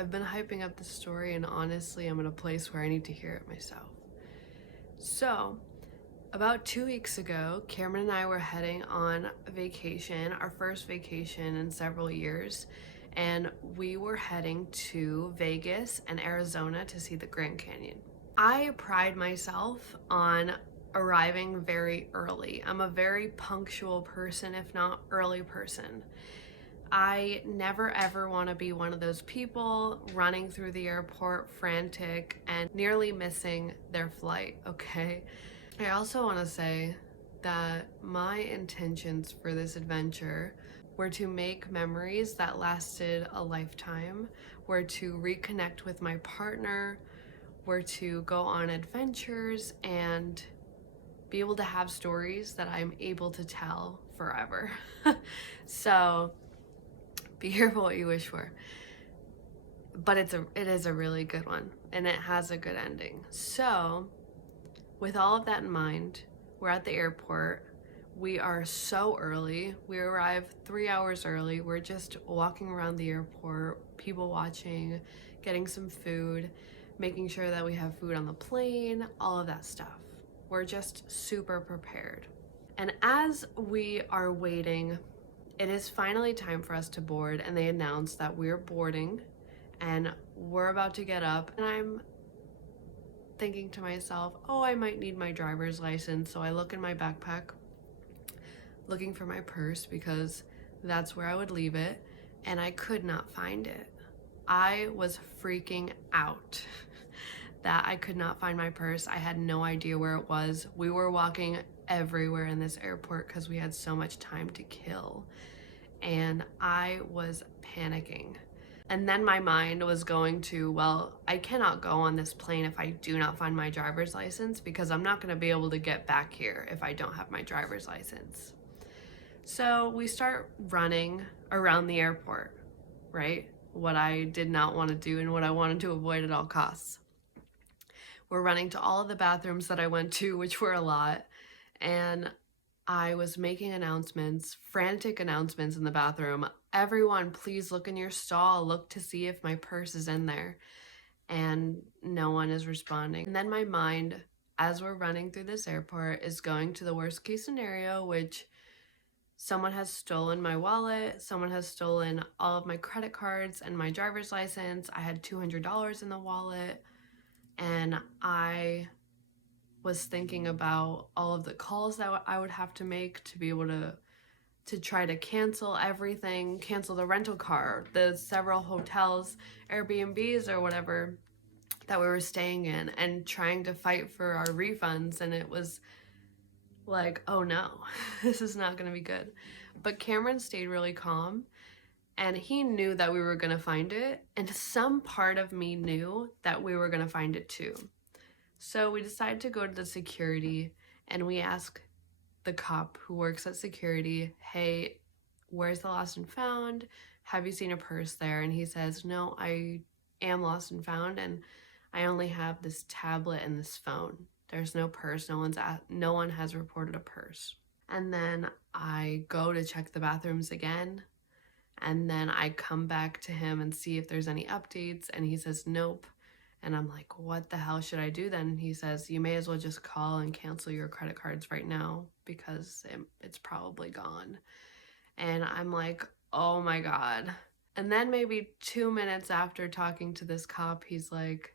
I've been hyping up the story, and honestly, I'm in a place where I need to hear it myself. So, about 2 weeks ago, Cameron and I were heading on vacation, our first vacation in several years, and we were heading to Vegas and Arizona to see the Grand Canyon. I pride myself on arriving very early. I'm a very punctual person, if not early person. I never ever want to be one of those people running through the airport frantic and nearly missing their flight, okay? I also want to say that my intentions for this adventure were to make memories that lasted a lifetime, were to reconnect with my partner, were to go on adventures and be able to have stories that I'm able to tell forever. So be careful what you wish for. But it is a really good one, and it has a good ending. So with all of that in mind, we're at the airport. We are so early. We arrive 3 hours early. We're just walking around the airport, people watching, getting some food, making sure that we have food on the plane, all of that stuff. We're just super prepared. And as we are waiting, it is finally time for us to board, and they announce that we're boarding and we're about to get up. And I'm thinking to myself, oh, I might need my driver's license. So I look in my backpack, looking for my purse because that's where I would leave it, and I could not find it. I was freaking out that I could not find my purse. I had no idea where it was. We were walking everywhere in this airport because we had so much time to kill, and I was panicking. And then my mind was going to, well, I cannot go on this plane if I do not find my driver's license, because I'm not going to be able to get back here if I don't have my driver's license. So we start running around the airport, right? What I did not want to do and what I wanted to avoid at all costs. We're running to all of the bathrooms that I went to, which were a lot, and I was making announcements, frantic announcements in the bathroom. Everyone, please look in your stall, look to see if my purse is in there. And no one is responding. And then my mind, as we're running through this airport, is going to the worst case scenario, which someone has stolen my wallet, someone has stolen all of my credit cards and my driver's license. I had $200 in the wallet, and I was thinking about all of the calls that I would have to make to be able to try to cancel everything, cancel the rental car, the several hotels, Airbnbs or whatever that we were staying in, and trying to fight for our refunds. And it was like, oh no, this is not gonna be good. But Cameron stayed really calm, and he knew that we were gonna find it, and some part of me knew that we were gonna find it too. So we decided to go to the security, and we ask the cop who works at security, hey, where's the lost and found? Have you seen a purse there? And he says, no, I am lost and found, and I only have this tablet and this phone. There's no purse. No one has reported a purse. And then I go to check the bathrooms again, and then I come back to him and see if there's any updates, and he says nope. And I'm like, what the hell should I do then? He says, you may as well just call and cancel your credit cards right now because it's probably gone. And I'm like, oh my God. And then maybe 2 minutes after talking to this cop, he's like,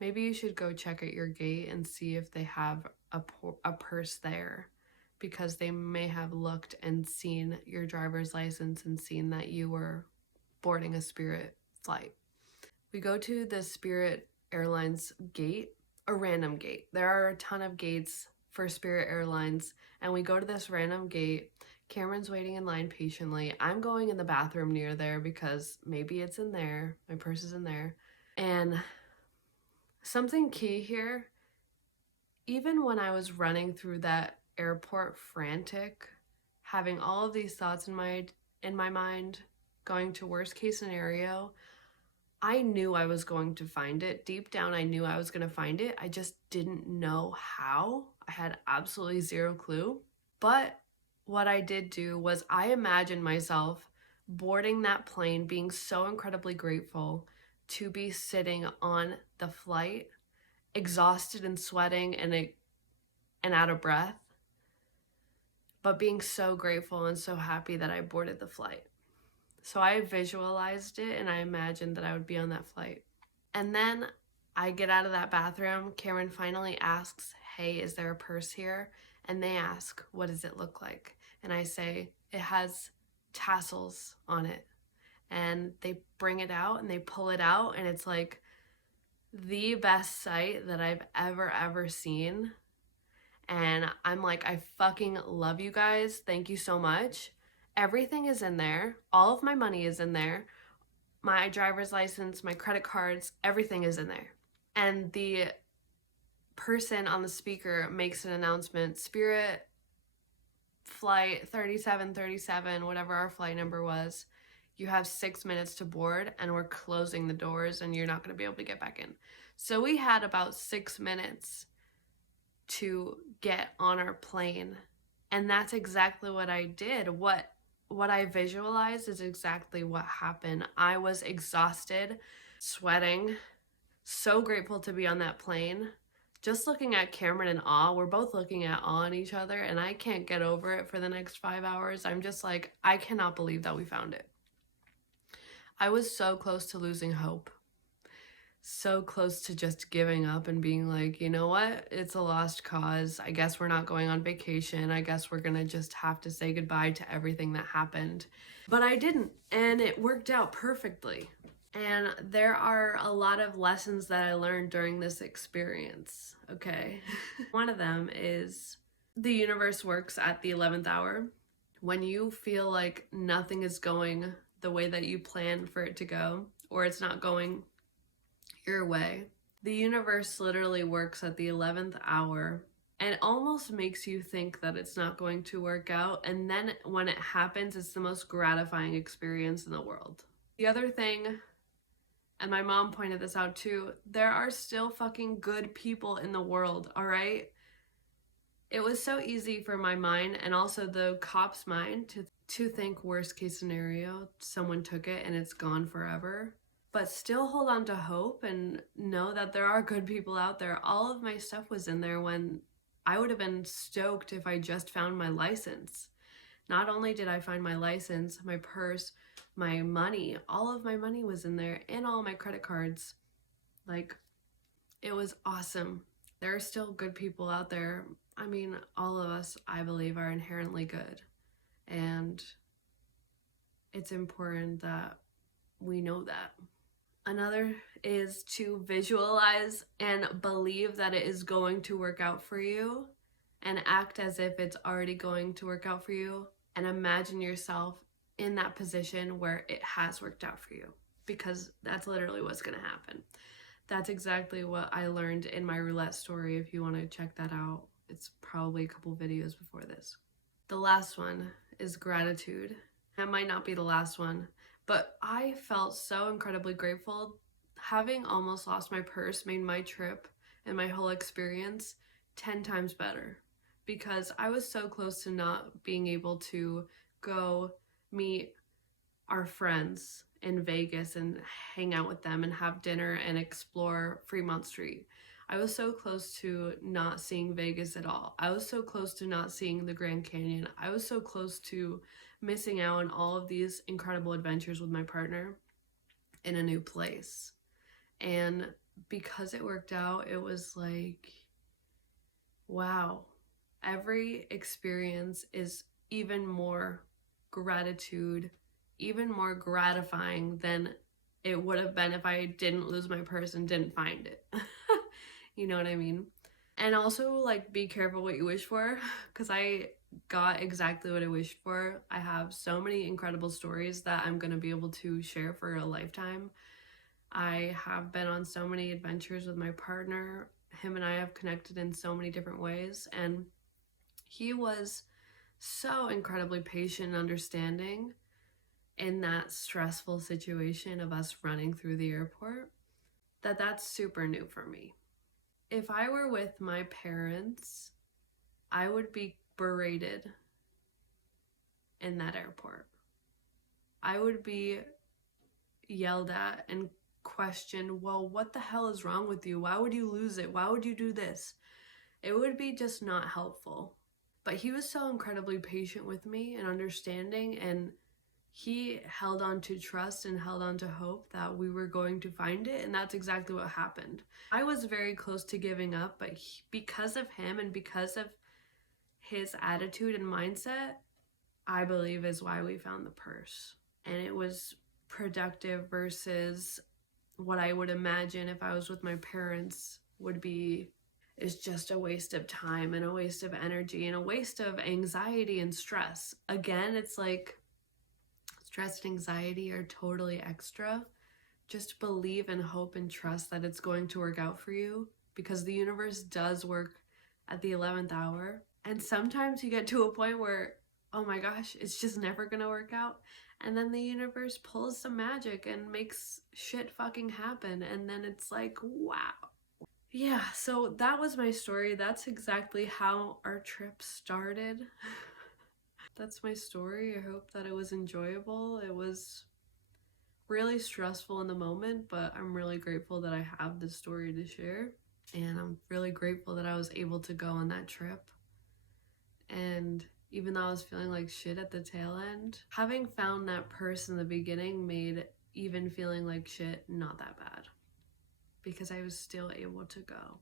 maybe you should go check at your gate and see if they have a purse there, because they may have looked and seen your driver's license and seen that you were boarding a Spirit flight. We go to the Spirit Airlines gate, a random gate. There are a ton of gates for Spirit Airlines, and we go to this random gate. Cameron's waiting in line patiently. I'm going in the bathroom near there because maybe it's in there. My purse is in there. And something key here, even when I was running through that airport frantic, having all of these thoughts in my mind, going to worst case scenario, I knew I was going to find it. Deep down, I knew I was going to find it. I just didn't know how. I had absolutely zero clue. But what I did do was I imagined myself boarding that plane, being so incredibly grateful to be sitting on the flight, exhausted and sweating and out of breath, but being so grateful and so happy that I boarded the flight. So I visualized it and I imagined that I would be on that flight. And then I get out of that bathroom. Cameron finally asks, "Hey, is there a purse here?" And they ask, "What does it look like?" And I say, "It has tassels on it." And they bring it out and they pull it out, and it's like the best sight that I've ever seen. And I'm like, I fucking love you guys. Thank you so much. Everything is in there. All of my money is in there. My driver's license, my credit cards, everything is in there. And the person on the speaker makes an announcement, Spirit flight 3737, whatever our flight number was, you have 6 minutes to board and we're closing the doors and you're not going to be able to get back in. So we had about 6 minutes to get on our plane. And that's exactly what I did. What I visualized is exactly what happened. I was exhausted, sweating, so grateful to be on that plane. Just looking at Cameron in awe. We're both looking at awe on each other, and I can't get over it for the next 5 hours. I'm just like, I cannot believe that we found it. I was so close to losing hope. So close to just giving up and being like, you know what? It's a lost cause. I guess we're not going on vacation. I guess we're gonna just have to say goodbye to everything that happened. But I didn't, and it worked out perfectly. And there are a lot of lessons that I learned during this experience, okay? One of them is the universe works at the 11th hour. When you feel like nothing is going the way that you planned for it to go, or it's not going your way, the universe literally works at the 11th hour and almost makes you think that it's not going to work out. And then when it happens, it's the most gratifying experience in the world. The other thing, and my mom pointed this out too, there are still fucking good people in the world, all right? It was so easy for my mind and also the cop's mind to think worst case scenario, someone took it and it's gone forever. But still hold on to hope and know that there are good people out there. All of my stuff was in there when I would have been stoked if I just found my license. Not only did I find my license, my purse, my money, all of my money was in there and all my credit cards. Like, it was awesome. There are still good people out there. I mean, all of us, I believe, are inherently good. And it's important that we know that. Another is to visualize and believe that it is going to work out for you and act as if it's already going to work out for you and imagine yourself in that position where it has worked out for you, because that's literally what's going to happen. That's exactly what I learned in my roulette story. If you want to check that out, it's probably a couple videos before this. The last one is gratitude. That might not be the last one, but I felt so incredibly grateful. Having almost lost my purse made my trip and my whole experience 10 times better, because I was so close to not being able to go meet our friends in Vegas and hang out with them and have dinner and explore Fremont Street. I was so close to not seeing Vegas at all. I was so close to not seeing the Grand Canyon. I was so close to missing out on all of these incredible adventures with my partner in a new place. And because it worked out, it was like, wow, every experience is even more gratitude, even more gratifying than it would have been if I didn't lose my purse and didn't find it. You know what I mean? And also, like, be careful what you wish for, because I got exactly what I wished for. I have so many incredible stories that I'm going to be able to share for a lifetime. I have been on so many adventures with my partner. Him and I have connected in so many different ways, and he was so incredibly patient and understanding in that stressful situation of us running through the airport, that's super new for me. If I were with my parents, I would be berated in that airport. I would be yelled at and question, well, what the hell is wrong with you? Why would you lose it? Why would you do this? It would be just not helpful. But he was so incredibly patient with me and understanding, and he held on to trust and held on to hope that we were going to find it, and that's exactly what happened. I was very close to giving up, but because of him and because of his attitude and mindset, I believe is why we found the purse. And it was productive versus what I would imagine if I was with my parents would be, is just a waste of time and a waste of energy and a waste of anxiety and stress. Again, it's like stress and anxiety are totally extra. Just believe and hope and trust that it's going to work out for you, because the universe does work at the 11th hour. And sometimes you get to a point where, oh my gosh, it's just never gonna work out. And then the universe pulls some magic and makes shit fucking happen. And then it's like, wow. Yeah, so that was my story. That's exactly how our trip started. That's my story. I hope that it was enjoyable. It was really stressful in the moment, but I'm really grateful that I have this story to share. And I'm really grateful that I was able to go on that trip. And even though I was feeling like shit at the tail end, having found that purse in the beginning made even feeling like shit not that bad, because I was still able to go.